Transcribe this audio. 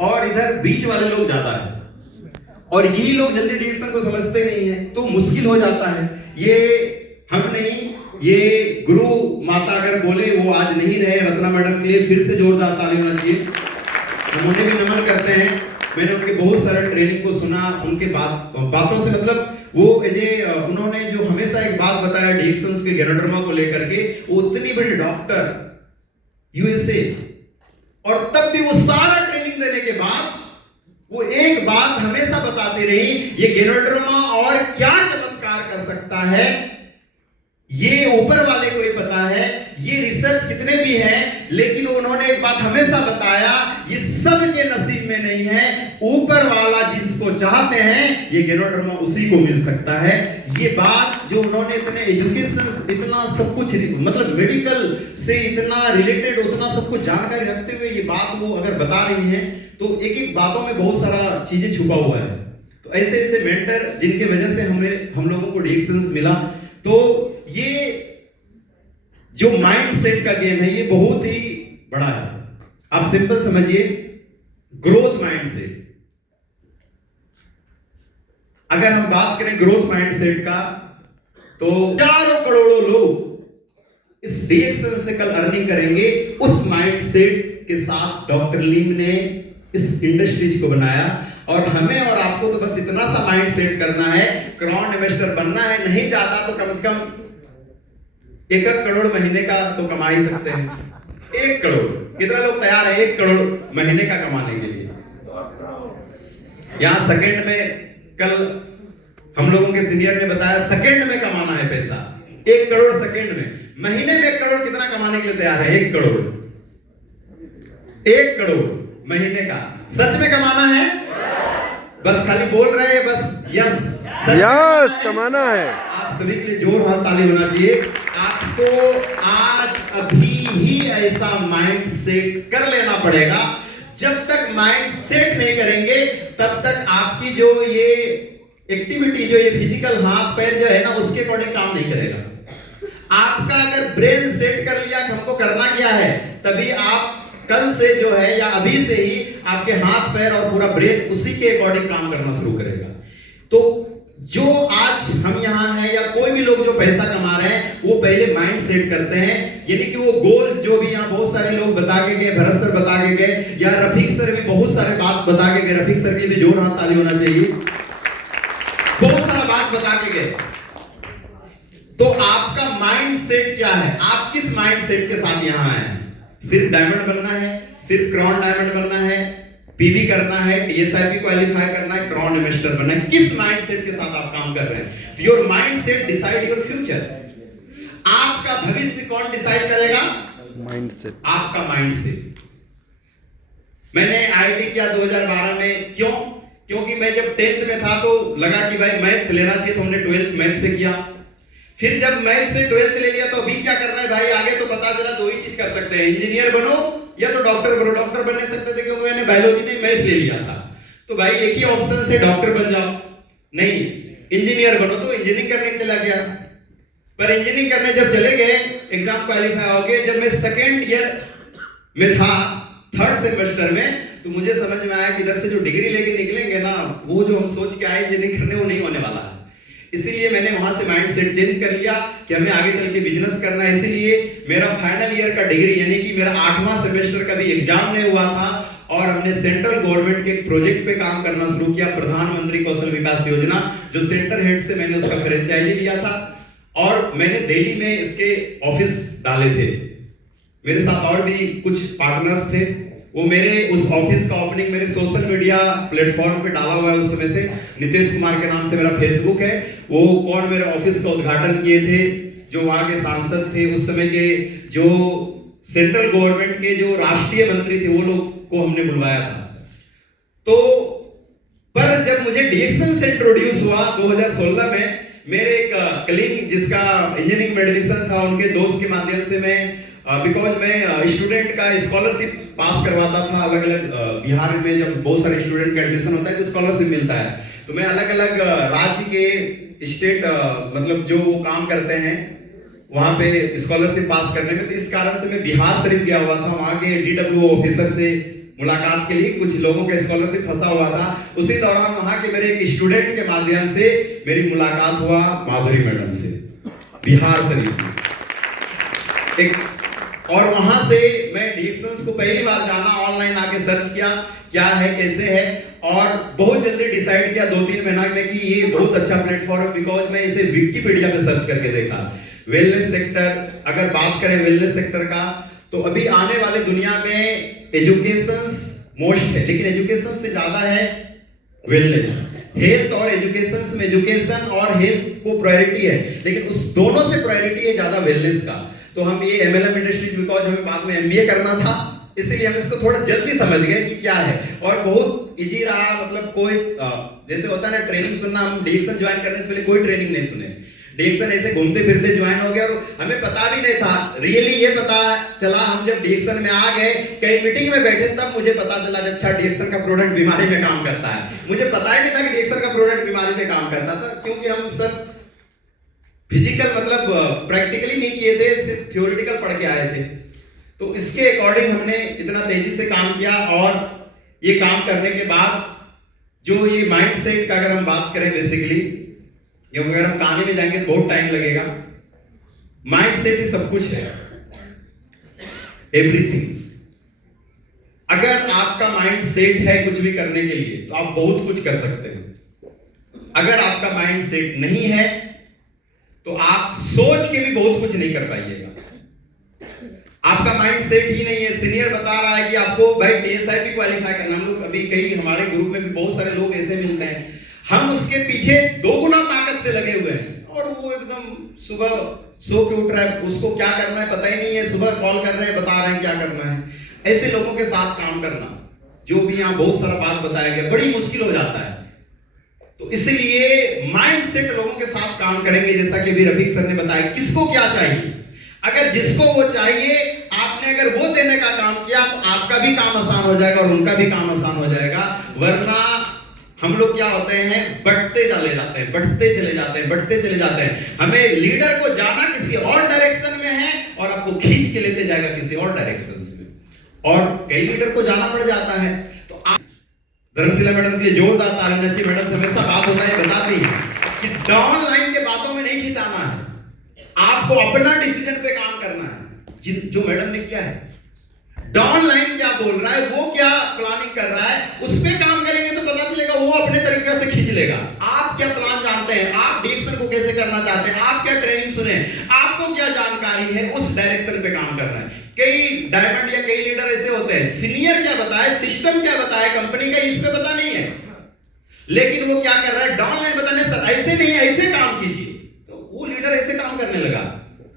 और इधर बीच वाले लोग ज्यादा है, और यही लोग जल्दी डिएक्शन को समझते नहीं है, तो मुश्किल हो जाता है। ये हम नहीं, ये गुरु माता अगर बोले वो आज नहीं रहे, रत्ना मैडम के लिए फिर से जोरदार ताली होना चाहिए। हम उन्हें भी नमन करते हैं। मैंने उनके बहुत सारे ट्रेनिंग को सुना, उनके बातों से मतलब वो उन्होंने जो हमेशा एक बात बताया डिएक्शंस के गैनोडर्मा को लेकर के, वो उतनी बड़ी डॉक्टर यूएसए, और तब भी वो सारा ट्रेनिंग देने के बाद वो एक बात हमेशा बताती रही, ये गैनोडर्मा और क्या चमत्कार कर सकता है ये ऊपर वाले को ही पता है। ये रिसर्च कितने भी हैं, लेकिन उन्होंने एक बात हमेशा बताया, ये सब के नसीब में नहीं है, ऊपर वाला जिसको चाहते हैं ये गैनोडर्मा उसी को मिल सकता है। ये बात जो उन्होंने इतने एजुकेशन, इतना सब कुछ मतलब मेडिकल से इतना रिलेटेड, उतना सब कुछ जानकारी रखते हुए ये बात वो अगर बता रही हैं, तो एक एक बातों में बहुत सारा चीजें छुपा हुआ है। तो ऐसे ऐसे मेंटर जिनके वजह से हम लोगों को डिएक्शंस मिला। तो ये जो माइंड सेट का गेम है ये बहुत ही बड़ा है। आप सिंपल समझिए, ग्रोथ माइंड सेट। अगर हम बात करें ग्रोथ माइंड सेट का, तो हजारों करोड़ों लोग इस डिएक्शन से कल अर्निंग करेंगे। उस माइंड सेट के साथ डॉक्टर लीम ने इस इंडस्ट्रीज को बनाया, और हमें और आपको तो बस इतना सा माइंड सेट करना है, क्राउन इन्वेस्टर बनना है। नहीं ज्यादा तो कम से कम 1 करोड़ महीने का तो कमा ही सकते हैं। 1 करोड़, कितना लोग तैयार है 1 करोड़ महीने का कमाने के लिए? यहां सेकंड में, कल हम लोगों के सीनियर ने बताया सेकंड में कमाना है पैसा। 1 करोड़ सेकंड में। महीने में 1 करोड़ कितना कमाने के लिए तैयार है? 1 करोड़। 1 करोड़ महीने का सच में कमाना है? बस खाली बोल रहे हैं, बस यस यस कमाना है। आप सभी के लिए जोरदार ताली होना चाहिए। आपको आज अभी ही ऐसा माइंड सेट कर लेना पड़ेगा। जब तक माइंड सेट नहीं करेंगे तब तक आपकी जो ये एक्टिविटी, जो ये फिजिकल हाथ पैर जो है ना, उसके अकॉर्डिंग काम नहीं करेगा। आपका अगर ब्रेन सेट कर लिया कि हमको करना क्या है, तभी आप कल से जो है या अभी से ही आपके हाथ पैर और पूरा ब्रेन उसी के अकॉर्डिंग काम करना शुरू करेगा। तो जो आज हम यहाँ हैं या कोई भी लोग जो पैसा कमा रहे हैं, वो पहले माइंड सेट करते हैं। यानी कि वो गोल जो भी यहाँ बहुत सारे लोग बता के गए, भरत सर बता के गए, या रफीक सर भी बहुत सारे बात बता के गए। रफीक सर के लिए भी जोर हाथ ताली होना चाहिए। बहुत सारा बात बता के गए। तो आपका माइंड सेट क्या है? आप किस माइंड सेट के साथ यहाँ आए हैं? सिर्फ डायमंड बनना है, सिर्फ क्राउन डायमंड बनना है, पीवी करना है, टीएसआईपी क्वालिफाई करना है, क्राउन इन्वेस्टर बनना है? किस माइंडसेट के साथ आप काम कर रहे हैं? Your mindset decide your future. आपका भविष्य कौन डिसाइड करेगा? माइंडसेट। आपका माइंडसेट। मैंने आईआईटी किया 2012 में। क्यों? क्योंकि मैं जब 10th में था तो लगा कि भाई मैथ लेना चाहिए, तो हमने 12th मैथ से किया। फिर जब मैथ से 12th ले लिया तो अभी क्या करना है भाई? आगे तो पता चला 2 ही चीज कर सकते हैं, इंजीनियर बनो या तो डॉक्टर बनो। डॉक्टर बन नहीं सकते थे क्योंकि मैंने बायोलॉजी नहीं मैथ ले लिया था। तो भाई एक ही ऑप्शन से डॉक्टर बन जाओ, नहीं इंजीनियर बनो, तो इंजीनियरिंग करने चला गया। पर इंजीनियरिंग करने जब चले गए, एग्जाम क्वालिफाई हो गए। जब मैं सेकेंड ईयर में था, 3rd सेमेस्टर में, तो मुझे समझ में आया कि इधर से जो डिग्री लेके निकलेंगे ना, वो जो हम सोच के आए इंजीनियरिंग करने, वो नहीं होने वाला है। इसीलिए मैंने वहां से माइंड सेट चेंज कर लिया कि हमें आगे चल के बिजनेस करना है। इसीलिए मेरा फाइनल ईयर का डिग्री, यानी कि मेरा 8वां सेमेस्टर का भी एग्जाम नहीं हुआ था, और हमने सेंट्रल गवर्नमेंट के एक प्रोजेक्ट पे काम करना शुरू किया, प्रधानमंत्री कौशल विकास योजना, जो सेंटर हेड से मैंने उसका फ्रेंचाइजी लिया था, और मैंने दिल्ली में इसके ऑफिस डाले थे। मेरे साथ और भी कुछ पार्टनर्स थे। वो मेरे उस ऑफिस का ओपनिंग मेरे सोशल मीडिया प्लेटफॉर्म पे डाला हुआ है उस समय से। नीतीश कुमार के नाम से मेरा फेसबुक है। वो कौन मेरे ऑफिस का उद्घाटन किए थे, जो वहां के सांसद थे उस समय के, जो सेंट्रल गवर्नमेंट के जो राष्ट्रीय मंत्री थे, वो लोग को हमने बुलवाया था। तो पर जब मुझे डिएक्शन से इंट्रोड्यूस हुआ 2016 में, मेरे एक कलीग जिसका इंजीनियरिंग में एडमिशन था, उनके दोस्त के माध्यम से मैं, बिकॉज मैं स्टूडेंट का स्कॉलरशिप पास करवाता था अलग अलग बिहार में। जब बहुत सारे स्टूडेंट का एडमिशन होता है तो स्कॉलरशिप मिलता है, तो मैं अलग अलग राज्य के स्टेट मतलब जो वो काम करते हैं वहां पे स्कॉलरशिप पास करने में, तो इस कारण से मैं बिहार शरीफ गया हुआ था। वहां के डीडब्ल्यू ऑफिसर से मुलाकात के लिए, कुछ लोगों के स्कॉलरशिप फंसा हुआ था। उसी दौरान वहां के मेरे एक स्टूडेंट के माध्यम से मेरी मुलाकात हुआ माधुरी मैडम से, बिहार शरीफ एक। और वहां से मैं डिएक्शंस को पहली बार जाना, ऑनलाइन आके सर्च किया क्या है कैसे है, और बहुत जल्दी डिसाइड किया 2-3 महीना में कि ये बहुत अच्छा प्लेटफॉर्म है। बिकॉज मैं इसे विकिपीडिया में सर्च करके देखा। वेलनेस सेक्टर, अगर बात करें वेलनेस सेक्टर का, तो अभी आने वाले दुनिया में एजुकेशन मोस्ट है, लेकिन एजुकेशन से ज्यादा है वेलनेस। हेल्थ और एजुकेशन में एजुकेशन और हेल्थ को प्रायोरिटी है, लेकिन उस दोनों से प्रायोरिटी है ज्यादा वेलनेस का। तो हम ये एमएलएम इंडस्ट्रीज, बिकॉज हमें बाद में एमबीए करना था, इसलिए हम इसको थोड़ा जल्दी समझ गए कि क्या है, और बहुत इजी रहा। मतलब कोई जैसे होता है ना ट्रेनिंग सुनना, हम डिएक्शन ज्वाइन करने से पहले कोई ट्रेनिंग नहीं सुने, डिएक्शन ऐसे घूमते फिरते ज्वाइन हो गया, और हमें पता भी नहीं था। रियली ये पता चला हम जब डिएक्शन में आ गए, कई मीटिंग में बैठे, तब मुझे पता चला कि अच्छा डिएक्शन का प्रोडक्ट बीमारी में काम करता है। मुझे पता ही नहीं था कि डिएक्शन का प्रोडक्ट बीमारी में काम करता था, क्योंकि हम सब फिजिकल मतलब प्रैक्टिकली नहीं किए थे, सिर्फ थ्योरेटिकल पढ़ के आए थे। तो इसके अकॉर्डिंग हमने इतना तेजी से काम किया, और ये काम करने के बाद जो ये माइंडसेट का अगर हम बात करें बेसिकली, क्योंकि अगर हम कहानी में जाएंगे तो बहुत टाइम लगेगा। माइंडसेट ही सब कुछ है, एवरीथिंग। अगर आपका माइंडसेट है कुछ भी करने के लिए, तो आप बहुत कुछ कर सकते हैं। अगर आपका माइंडसेट नहीं है तो आप सोच के भी बहुत कुछ नहीं कर पाइएगा। आपका माइंड सेट ही नहीं है। सीनियर बता रहा है कि आपको भाई टीएसआईपी क्वालिफाई करना। हम लोग अभी कई हमारे ग्रुप में भी बहुत सारे लोग ऐसे मिलते हैं, हम उसके पीछे 2 गुना ताकत से लगे हुए हैं, और वो एकदम सुबह सो के उठ रहा है, उसको क्या करना है पता ही नहीं है, सुबह कॉल कर रहे हैं, बता रहे हैं क्या करना है। ऐसे लोगों के साथ काम करना, जो भी यहाँ बहुत सारा बात बताया गया, बड़ी मुश्किल हो जाता है। तो इसलिए माइंडसेट लोगों के साथ काम करेंगे, जैसा कि अभी रफीक सर ने बताया, किसको क्या चाहिए। अगर जिसको वो चाहिए, आपने अगर वो देने का काम किया, तो आपका भी काम आसान हो जाएगा और उनका भी काम आसान हो जाएगा। वरना हम लोग क्या होते हैं, बढ़ते चले जाते हैं, बढ़ते चले जाते हैं, बढ़ते चले जाते हैं। हमें लीडर को जाना किसी और डायरेक्शन में है, और आपको खींच के लेते जाएगा किसी और डायरेक्शन में, और कई लीडर को जाना पड़ जाता है। तो आप धर्मशिला मैडम के लिए जोरदार ताली होनी चाहिए। मैडम से हमेशा बात होता है, बताती है कि डाउन लाइन के बातों में नहीं खिंचाना है, आपको अपना डिसीजन पे काम करना है। जो मैडम ने किया है, डाउन लाइन क्या बोल रहा है, वो क्या प्लानिंग कर रहा है, उस पे काम करेंगे तो पता चलेगा, वो अपने तरीके से खींच लेगा। आप क्या प्लान जानते हैं, आप डिएक्शन को कैसे करना चाहते हैं, आप क्या ट्रेनिंग सुने, आपको क्या जानकारी है, उस डायरेक्शन पे काम करना है। कई डायमंड या कई लीडर ऐसे होते हैं, सीनियर क्या बताए, सिस्टम क्या बताए कंपनी का, इस पे पता नहीं है, लेकिन वो क्या कर रहा है, डाउन लाइन बताने, सर ऐसे नहीं है, ऐसे